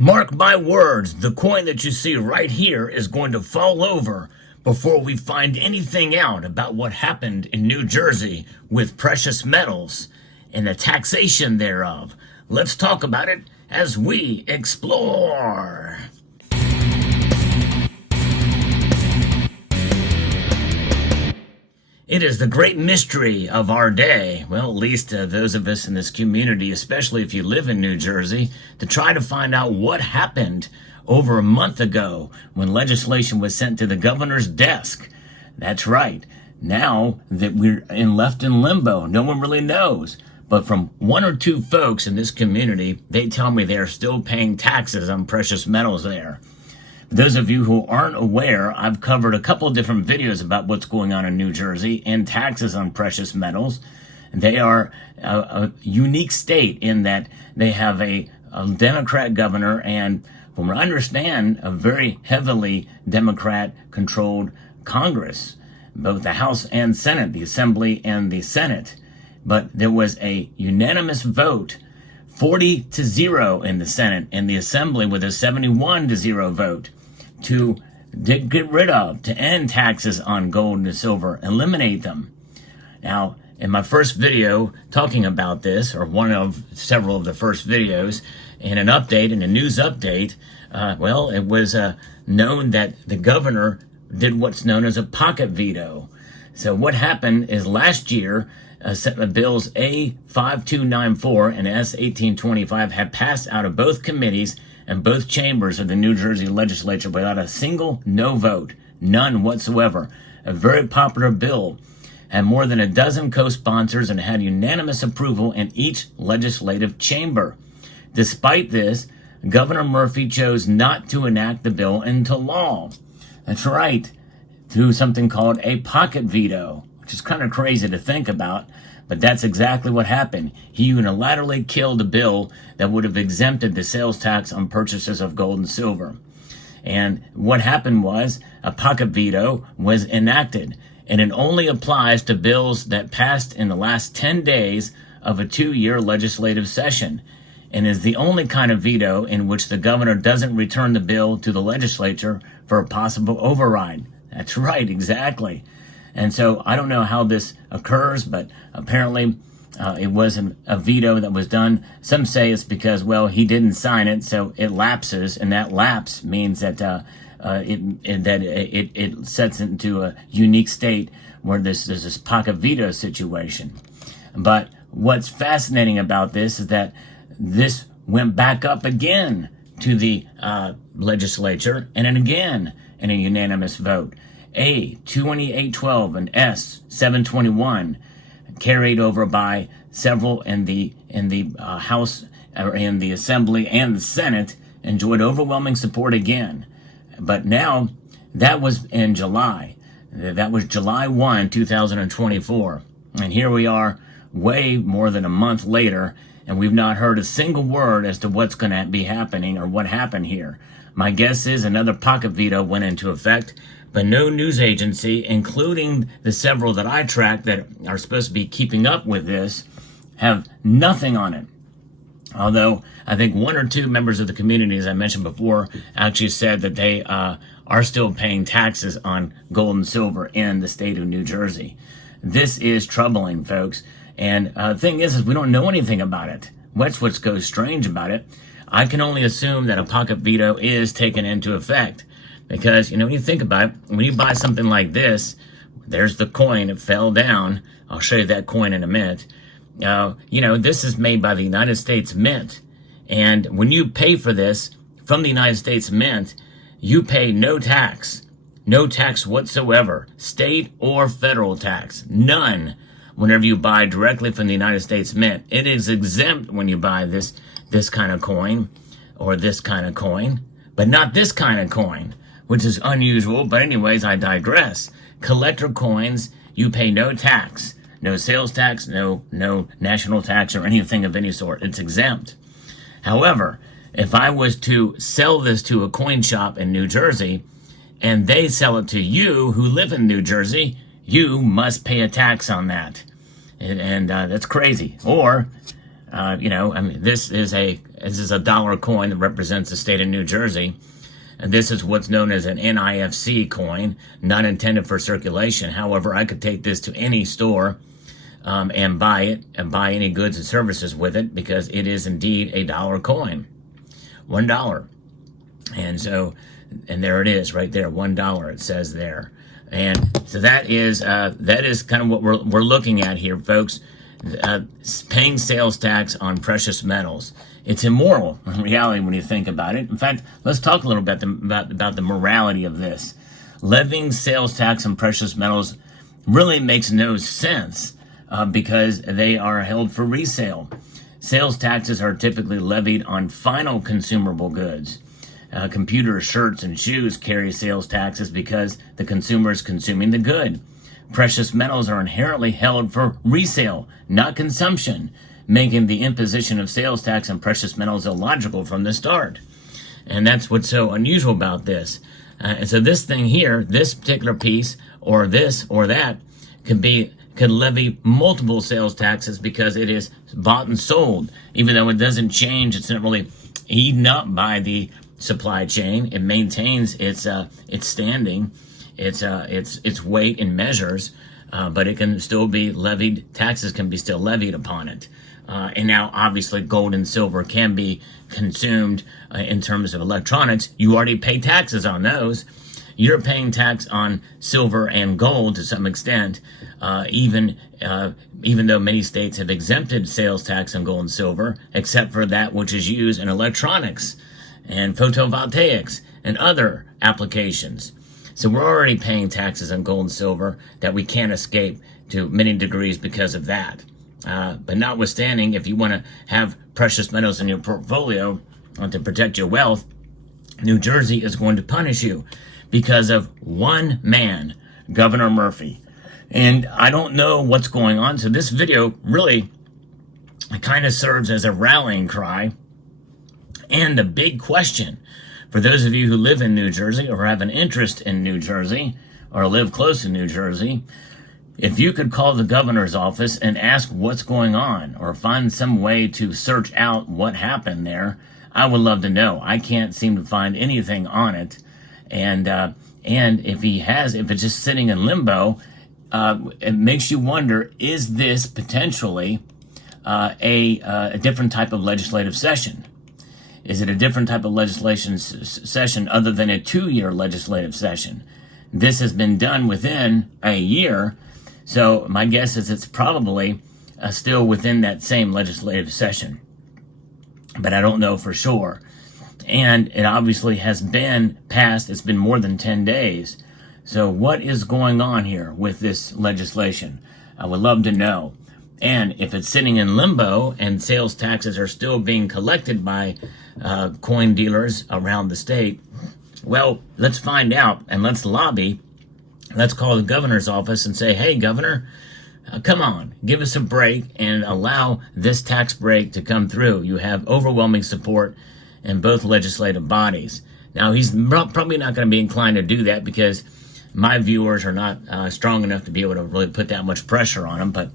Mark my words, the coin that you see right here is going to fall over before we find anything out about what happened in New Jersey with precious metals and the taxation thereof. Let's talk about it as we explore. It is the great mystery of our day, well, at least those of us in this community, especially if you live in New Jersey, to try to find out what happened over a month ago when legislation was sent to the governor's desk. That's right. Now that we're left in limbo, no one really knows. But from one or two folks in this community, they tell me they are still paying taxes on precious metals there. Those of you who aren't aware, I've covered a couple of different videos about what's going on in New Jersey and taxes on precious metals. They are a unique state in that they have a Democrat governor and, from what I understand, a very heavily Democrat-controlled Congress, both the House and Senate, the Assembly and the Senate. But there was a unanimous vote, 40-0 in the Senate, and the Assembly with a 71-0 vote to get rid of, to end taxes on gold and silver, eliminate them. Now, in my first video talking about this, or one of several of the first videos, in an update, in a news update, it was known that the governor did what's known as a pocket veto. So what happened is last year, bills A5294 and S1825 had passed out of both committees and both chambers of the New Jersey legislature without a single no vote, none whatsoever. A very popular bill, had more than a dozen co-sponsors and had unanimous approval in each legislative chamber. Despite this, Governor Murphy chose not to enact the bill into law. That's right, through something called a pocket veto, which is kind of crazy to think about, but that's exactly what happened. He unilaterally killed a bill that would have exempted the sales tax on purchases of gold and silver. And what happened was a pocket veto was enacted, and it only applies to bills that passed in the last 10 days of a 2-year legislative session, and is the only kind of veto in which the governor doesn't return the bill to the legislature for a possible override. That's right, exactly. And so I don't know how this occurs, but apparently it wasn't a veto that was done. Some say it's because, well, he didn't sign it, so it lapses, and that lapse means that it sets it into a unique state where there's this pocket veto situation. But what's fascinating about this is that this went back up again to the legislature, and then again in a unanimous vote. A2812 and S721 carried over by several in the House or in the Assembly and the Senate, enjoyed overwhelming support again. But now that was in July. That was July 1, 2024. And here we are way more than a month later, and we've not heard a single word as to what's going to be happening or what happened here. My guess is another pocket veto went into effect, but no news agency, including the several that I track that are supposed to be keeping up with this, have nothing on it. Although I think one or two members of the community, as I mentioned before, actually said that they are still paying taxes on gold and silver in the state of New Jersey. This is troubling, folks. And the thing is we don't know anything about it. That's what goes strange about it. I can only assume that a pocket veto is taken into effect. Because, when you think about it, when you buy something like this, there's the coin, it fell down. I'll show you that coin in a minute. This is made by the United States Mint. And when you pay for this from the United States Mint, you pay no tax whatsoever, state or federal tax, none. Whenever you buy directly from the United States Mint, it is exempt when you buy this kind of coin or this kind of coin, but not this kind of coin, which is unusual. But anyways, I digress. Collector coins, you pay no tax, no sales tax, no national tax or anything of any sort. It's exempt. However, if I was to sell this to a coin shop in New Jersey and they sell it to you who live in New Jersey, you must pay a tax on that. And that's crazy. Or, this is a This is a dollar coin that represents the state of New Jersey. And this is what's known as an NIFC coin, not intended for circulation. However, I could take this to any store and buy it and buy any goods and services with it because it is indeed a dollar coin. $1. And so, and there it is right there, $1 it says there. And so that is kind of what we're looking at here, folks. Paying sales tax on precious metals. It's immoral in reality when you think about it. In fact, let's talk a little bit about the morality of this. Levying sales tax on precious metals really makes no sense because they are held for resale. Sales taxes are typically levied on final consumable goods. Computers, shirts, and shoes carry sales taxes because the consumer is consuming the good. Precious metals are inherently held for resale, not consumption, making the imposition of sales tax on precious metals illogical from the start. And that's what's so unusual about this. And so this thing here, this particular piece, or this or that, could levy multiple sales taxes because it is bought and sold. Even though it doesn't change, it's not really eaten up by the supply chain. It maintains its standing, its weight in measures, but it can still be levied. Taxes can be still levied upon it. And now, obviously, gold and silver can be consumed in terms of electronics. You already pay taxes on those. You're paying tax on silver and gold to some extent, even though many states have exempted sales tax on gold and silver, except for that which is used in electronics and photovoltaics and other applications. So we're already paying taxes on gold and silver that we can't escape to many degrees because of that. But notwithstanding, if you want to have precious metals in your portfolio to protect your wealth, New Jersey is going to punish you because of one man, Governor Murphy. And I don't know what's going on. So this video really kind of serves as a rallying cry and a big question for those of you who live in New Jersey or have an interest in New Jersey or live close to New Jersey. If you could call the governor's office and ask what's going on or find some way to search out what happened there, I would love to know. I can't seem to find anything on it. And if it's just sitting in limbo, it makes you wonder, is this potentially a different type of legislative session? Is it a different type of legislation session other than a 2-year legislative session? This has been done within a year. So my guess is it's probably still within that same legislative session, but I don't know for sure. And it obviously has been passed. It's been more than 10 days. So what is going on here with this legislation? I would love to know. And if it's sitting in limbo and sales taxes are still being collected by coin dealers around the state, well, let's find out and let's lobby. Let's call the governor's office and say, hey, governor, come on, give us a break and allow this tax break to come through. You have overwhelming support in both legislative bodies. Now, he's probably not going to be inclined to do that because my viewers are not strong enough to be able to really put that much pressure on him. But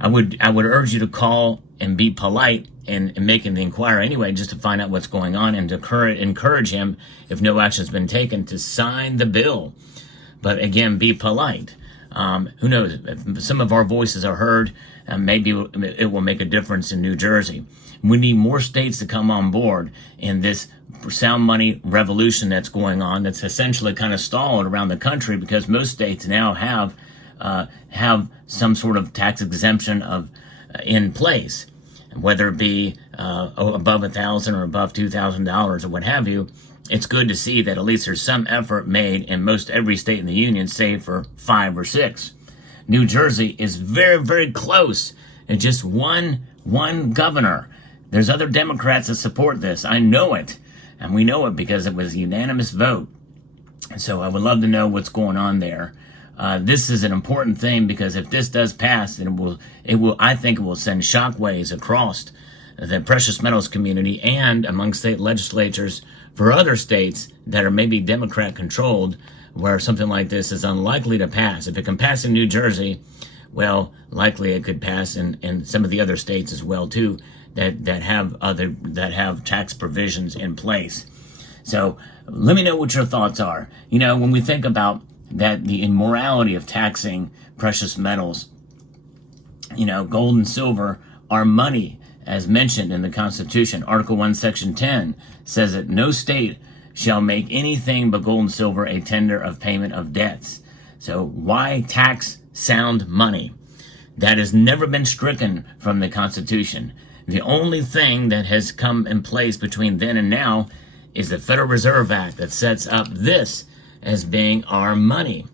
I would urge you to call and be polite and making the inquiry anyway, just to find out what's going on and to encourage him, if no action has been taken, to sign the bill. But again, be polite. Who knows? If some of our voices are heard, maybe it will make a difference in New Jersey. We need more states to come on board in this sound money revolution that's going on, that's essentially kind of stalled around the country because most states now have some sort of tax exemption in place, whether it be above $1,000 or above $2,000 or what have you. It's good to see that at least there's some effort made in most every state in the union, save for 5 or 6. New Jersey is very, very close, and just one governor. There's other Democrats that support this. I know it, and we know it because it was a unanimous vote. So I would love to know what's going on there. This is an important thing because if this does pass, then I think it will send shockwaves across the precious metals community and among state legislatures for other states that are maybe Democrat controlled, where something like this is unlikely to pass. If it can pass in New Jersey, well, likely it could pass in some of the other states as well too, that have tax provisions in place. So let me know what your thoughts are. When we think about that, the immorality of taxing precious metals, gold and silver are money, as mentioned in the Constitution. Article 1, Section 10 says that no state shall make anything but gold and silver a tender of payment of debts. So why tax sound money? That has never been stricken from the Constitution. The only thing that has come in place between then and now is the Federal Reserve Act that sets up this as being our money.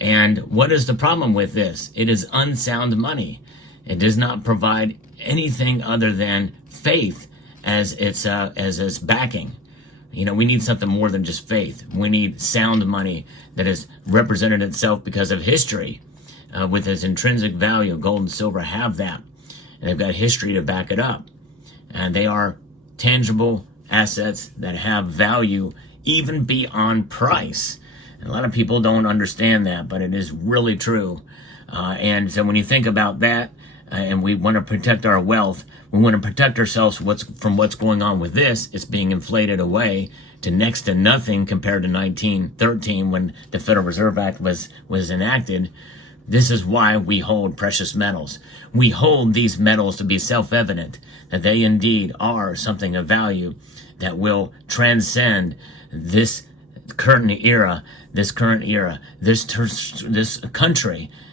And what is the problem with this? It is unsound money. It does not provide anything other than faith as its backing. We need something more than just faith. We need sound money that has represented itself because of history, with its intrinsic value. Gold and silver have that, and they've got history to back it up. And they are tangible assets that have value even beyond price. And a lot of people don't understand that, but it is really true. And so when you think about that, and we want to protect our wealth, we want to protect ourselves from what's going on with this. It's being inflated away to next to nothing compared to 1913 when the Federal Reserve Act was enacted. This is why we hold precious metals. We hold these metals to be self-evident, that they indeed are something of value that will transcend this current era, this country,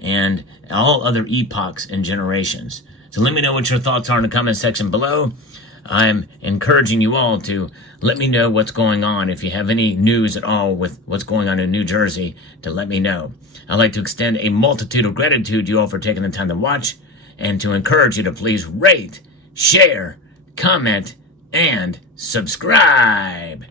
and all other epochs and generations. So let me know what your thoughts are in the comment section below. I'm encouraging you all to let me know what's going on. If you have any news at all with what's going on in New Jersey, to let me know. I'd like to extend a multitude of gratitude to you all for taking the time to watch, and to encourage you to please rate, share, comment, and subscribe.